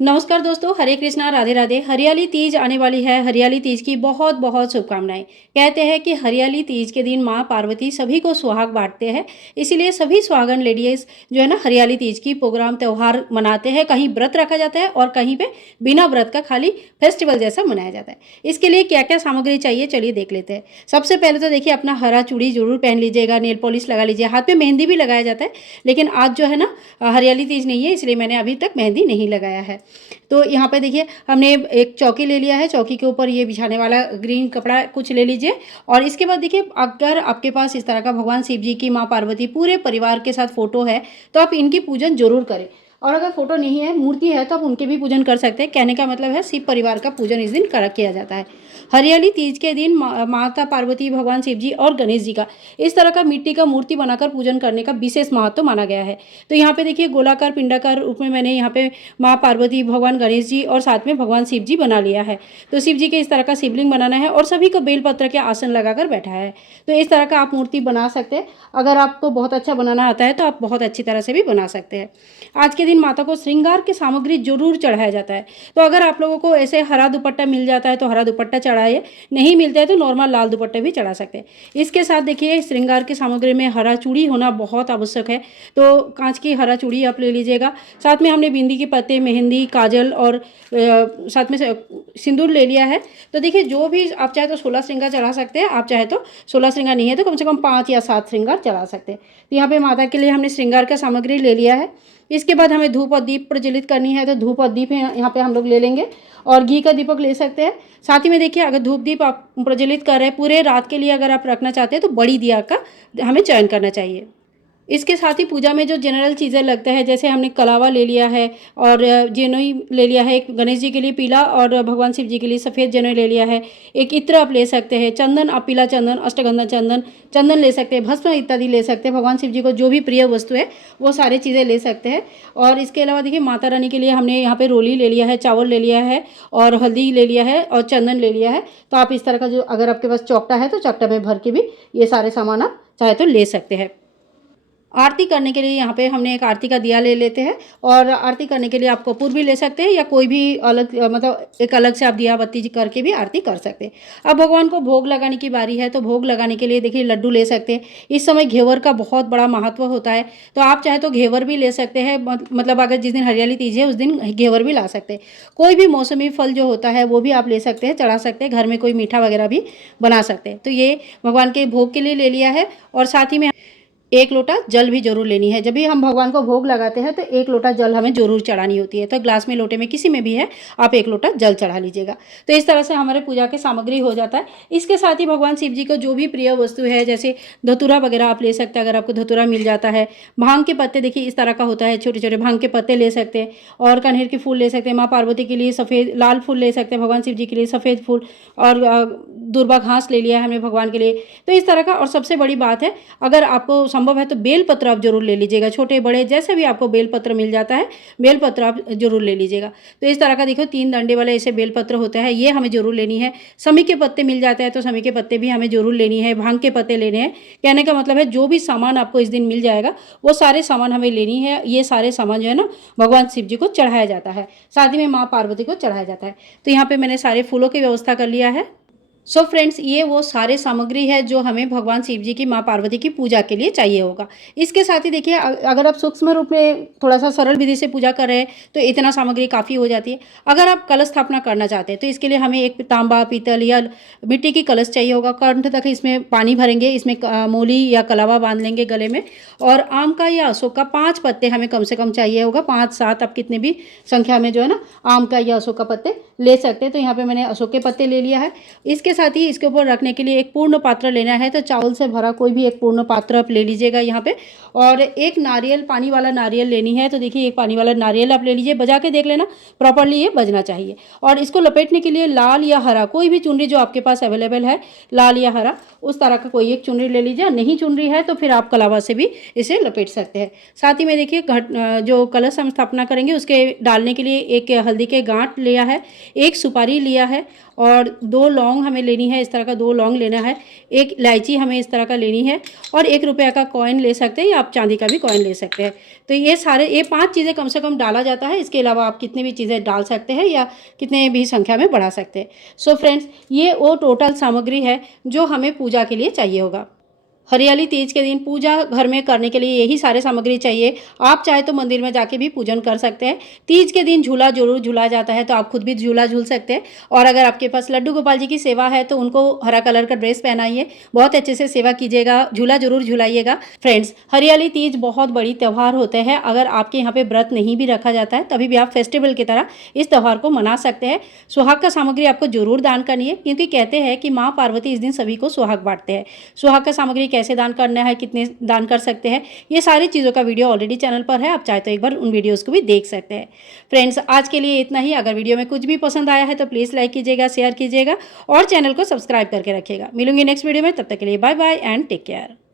नमस्कार दोस्तों, हरे कृष्णा, राधे राधे। हरियाली तीज आने वाली है। हरियाली तीज की बहुत बहुत शुभकामनाएं। कहते हैं कि हरियाली तीज के दिन माँ पार्वती सभी को सुहाग बांटते हैं। इसीलिए सभी सुहागन लेडीज जो है ना, हरियाली तीज की प्रोग्राम त्यौहार मनाते हैं। कहीं व्रत रखा जाता है और कहीं पे बिना व्रत का खाली फेस्टिवल जैसा मनाया जाता है। इसके लिए क्या क्या सामग्री चाहिए, चलिए देख लेते हैं। सबसे पहले तो देखिए, अपना हरा चूड़ी जरूर पहन लीजिएगा, नेल पॉलिश लगा लीजिए, हाथ में मेहंदी भी लगाया जाता है। लेकिन आज जो है ना, हरियाली तीज नहीं है, इसलिए मैंने अभी तक मेहंदी नहीं लगाया है। तो यहाँ पे देखिए, हमने एक चौकी ले लिया है। चौकी के ऊपर ये बिछाने वाला ग्रीन कपड़ा कुछ ले लीजिए। और इसके बाद देखिए, अगर आपके पास इस तरह का भगवान शिव जी की, माँ पार्वती पूरे परिवार के साथ फोटो है, तो आप इनकी पूजन जरूर करें। और अगर फोटो नहीं है, मूर्ति है, तो आप उनके भी पूजन कर सकते हैं। कहने का मतलब है, शिव परिवार का पूजन इस दिन किया जाता है। हरियाली तीज के दिन माता पार्वती, भगवान शिव जी और गणेश जी का इस तरह का मिट्टी का मूर्ति बनाकर पूजन करने का विशेष महत्व माना गया है। तो यहाँ पे देखिए, गोलाकार पिंडाकार रूप में मैंने यहाँ पे माँ पार्वती, भगवान गणेश जी और साथ में भगवान शिव जी बना लिया है। तो शिव जी के इस तरह का शिवलिंग बनाना है और सभी को बेलपत्र के आसन लगाकर बैठा है। तो इस तरह का आप मूर्ति बना सकते हैं। अगर आपको बहुत अच्छा बनाना आता है तो आप बहुत अच्छी तरह से भी बना सकते हैं। आज के दिन माता को श्रृंगार की सामग्री जरूर चढ़ाया जाता है। तो अगर आप लोगों को ऐसे हरा दुपट्टा मिल जाता है तो हरा दुपट्टा चढ़ाइए, नहीं मिलता है तो नॉर्मल लाल दुपट्टे भी चढ़ा सकते हैं। इसके साथ देखिए, श्रृंगार की सामग्री में हरा चूड़ी होना बहुत आवश्यक है। तो कांच की हरा चूड़ी आप ले लीजिएगा। साथ में हमने बिंदी के पत्ते, मेहंदी, काजल और साथ में सिंदूर ले लिया है। तो देखिए, जो भी आप चाहे तो 16 श्रृंगार चढ़ा सकते हैं। आप चाहे तो 16 श्रृंगार नहीं है तो कम से कम 5 या 7 श्रृंगार चढ़ा सकते हैं। तो यहाँ पे माता के लिए हमने श्रृंगार का सामग्री ले लिया है। इसके बाद हमें धूप और दीप प्रज्वलित करनी है, तो धूप और दीप यहाँ पे हम लोग ले लेंगे और घी का दीपक ले सकते हैं। साथ ही में देखिए, अगर धूप दीप आप प्रज्वलित कर रहे हैं पूरे रात के लिए, अगर आप रखना चाहते हैं तो बड़ी दिया का हमें चयन करना चाहिए। इसके साथ ही पूजा में जो जनरल चीज़ें लगते हैं, जैसे हमने कलावा ले लिया है और जनेऊ ले लिया है। एक गणेश जी के लिए पीला और भगवान शिव जी के लिए सफ़ेद जनेऊ ले लिया है। एक इत्र आप ले सकते हैं, चंदन आप पीला चंदन, अष्टगंधा चंदन, चंदन ले सकते हैं, भस्म इत्यादि ले सकते हैं। भगवान शिव जी को जो भी प्रिय वस्तु है वो सारी चीज़ें ले सकते हैं। और इसके अलावा देखिए, माता रानी के लिए हमने यहाँ पे रोली ले लिया है, चावल ले लिया है और हल्दी ले लिया है और चंदन ले लिया है। तो आप इस तरह का, जो अगर आपके पास चौकटा है तो चौकटा में भर के भी ये सारे सामान आप चाहे तो ले सकते हैं। आरती करने के लिए यहाँ पे हमने एक आरती का दिया ले लेते हैं। और आरती करने के लिए आप कपूर भी ले सकते हैं या कोई भी अलग, मतलब एक अलग से आप दिया बत्ती करके भी आरती कर सकते हैं। अब भगवान को भोग लगाने की बारी है। तो भोग लगाने के लिए देखिए, लड्डू ले सकते हैं। इस समय घेवर का बहुत बड़ा महत्व होता है, तो आप चाहे तो घेवर भी ले सकते हैं। मतलब अगर जिस दिन हरियाली तीज है उस दिन घेवर भी ला सकते हैं। कोई भी मौसमी फल जो होता है वो भी आप ले सकते हैं, चढ़ा सकते हैं। घर में कोई मीठा वगैरह भी बना सकते हैं। तो ये भगवान के भोग के लिए ले लिया है। और साथ ही में 1 लोटा जल भी जरूर लेनी है। जब भी हम भगवान को भोग लगाते हैं तो 1 लोटा जल हमें जरूर चढ़ानी होती है। तो ग्लास में, लोटे में, किसी में भी है, आप 1 लोटा जल चढ़ा लीजिएगा। तो इस तरह से हमारे पूजा के सामग्री हो जाता है। इसके साथ ही भगवान शिव जी को जो भी प्रिय वस्तु है, जैसे धतूरा वगैरह आप ले सकते हैं, अगर आपको धतूरा मिल जाता है। भांग के पत्ते देखिए इस तरह का होता है, छोटे छोटे भांग के पत्ते ले सकते हैं। और कन्हेर के फूल ले सकते हैं। माँ पार्वती के लिए सफ़ेद लाल फूल ले सकते हैं, भगवान शिव जी के लिए सफ़ेद फूल। और दुर्वा घास ले लिया है हमने भगवान के लिए। तो इस तरह का। और सबसे बड़ी बात है, अगर आपको संभव है तो बेलपत्र आप जरूर ले लीजिएगा। छोटे बड़े जैसे भी आपको बेलपत्र मिल जाता है, बेलपत्र आप जरूर ले लीजिएगा। तो इस तरह का देखो, 3 डंडे वाले ऐसे बेलपत्र होता है, ये हमें जरूर लेनी है। समी के पत्ते मिल जाते हैं तो समी के पत्ते भी हमें जरूर लेनी है। भांग के पत्ते लेने हैं। कहने का मतलब है, जो भी सामान आपको इस दिन मिल जाएगा वो सारे सामान हमें लेनी है। ये सारे सामान जो है ना, भगवान शिव जी को चढ़ाया जाता है, साथ ही में माँ पार्वती को चढ़ाया जाता है। तो यहाँ पे मैंने सारे फूलों की व्यवस्था कर लिया है। सो फ्रेंड्स, ये वो सारे सामग्री है जो हमें भगवान शिव जी की, माँ पार्वती की पूजा के लिए चाहिए होगा। इसके साथ ही देखिए, अगर आप सूक्ष्म रूप में थोड़ा सा सरल विधि से पूजा कर रहे हैं तो इतना सामग्री काफ़ी हो जाती है। अगर आप कलश स्थापना करना चाहते हैं तो इसके लिए हमें एक तांबा, पीतल या मिट्टी की कलश चाहिए होगा। कंठ तक इसमें पानी भरेंगे, इसमें मूली या कलावा बांध लेंगे गले में। और आम का या अशोक का 5 पत्ते हमें कम से कम चाहिए होगा। 5 7 आप कितने भी संख्या में जो है ना, आम का या अशोक का पत्ते ले सकते हैं। तो यहाँ पे मैंने अशोक के पत्ते ले लिया है। इसके साथ ही इसके ऊपर रखने के लिए एक पूर्ण पात्र लेना है। तो चावल से भरा कोई भी एक पूर्ण पात्र आप ले लीजिएगा यहाँ पे। और एक नारियल, पानी वाला नारियल लेनी है। तो देखिए, एक पानी वाला नारियल आप ले लीजिए, बजा के देख लेना प्रॉपरली ये बजना चाहिए। और इसको लपेटने के लिए लाल या हरा कोई भी चुनरी जो आपके पास अवेलेबल है, लाल या हरा, उस तरह का कोई एक चुनरी ले लीजिए। नहीं चुनरी है तो फिर आप कलावा से भी इसे लपेट सकते हैं। साथ ही में देखिए, जो कलश हम स्थापना करेंगे उसके डालने के लिए एक हल्दी के गांठ लिया है, एक सुपारी लिया है और 2 लौंग हमें लेनी है, इस तरह का 2 लौंग लेना है, 1 इलायची हमें इस तरह का लेनी है और 1 रुपये का कॉइन ले सकते हैं या आप चांदी का भी कॉइन ले सकते हैं। तो ये 5 चीज़ें कम से कम डाला जाता है। इसके अलावा आप कितनी भी चीज़ें डाल सकते हैं या कितने भी संख्या में बढ़ा सकते हैं। सो फ्रेंड्स, ये वो टोटल सामग्री है जो हमें पूजा के लिए चाहिए होगा। हरियाली तीज के दिन पूजा घर में करने के लिए यही सारे सामग्री चाहिए। आप चाहे तो मंदिर में जाके भी पूजन कर सकते हैं। तीज के दिन झूला ज़रूर झूला जाता है, तो आप खुद भी झूला झूल सकते हैं। और अगर आपके पास लड्डू गोपाल जी की सेवा है तो उनको हरा कलर का ड्रेस पहनाइए, बहुत अच्छे से सेवा कीजिएगा, झूला ज़रूर झूलाइएगा। फ्रेंड्स, हरियाली तीज बहुत बड़ी त्यौहार होते हैं। अगर आपके यहाँ पे व्रत नहीं भी रखा जाता है तभी भी आप फेस्टिवल की तरह इस त्यौहार को मना सकते हैं। सुहाग का सामग्री आपको जरूर दान करनी है, क्योंकि कहते हैं कि माँ पार्वती इस दिन सभी को सुहाग बांटते हैं। सुहाग का सामग्री कैसे दान करना है, कितने दान कर सकते हैं, ये सारी चीज़ों का वीडियो ऑलरेडी चैनल पर है। आप चाहे तो एक बार उन वीडियोस को भी देख सकते हैं। फ्रेंड्स, आज के लिए इतना ही। अगर वीडियो में कुछ भी पसंद आया है तो प्लीज़ लाइक कीजिएगा, शेयर कीजिएगा और चैनल को सब्सक्राइब करके रखिएगा। मिलूंगी नेक्स्ट वीडियो में, तब तक के लिए bye bye and take care.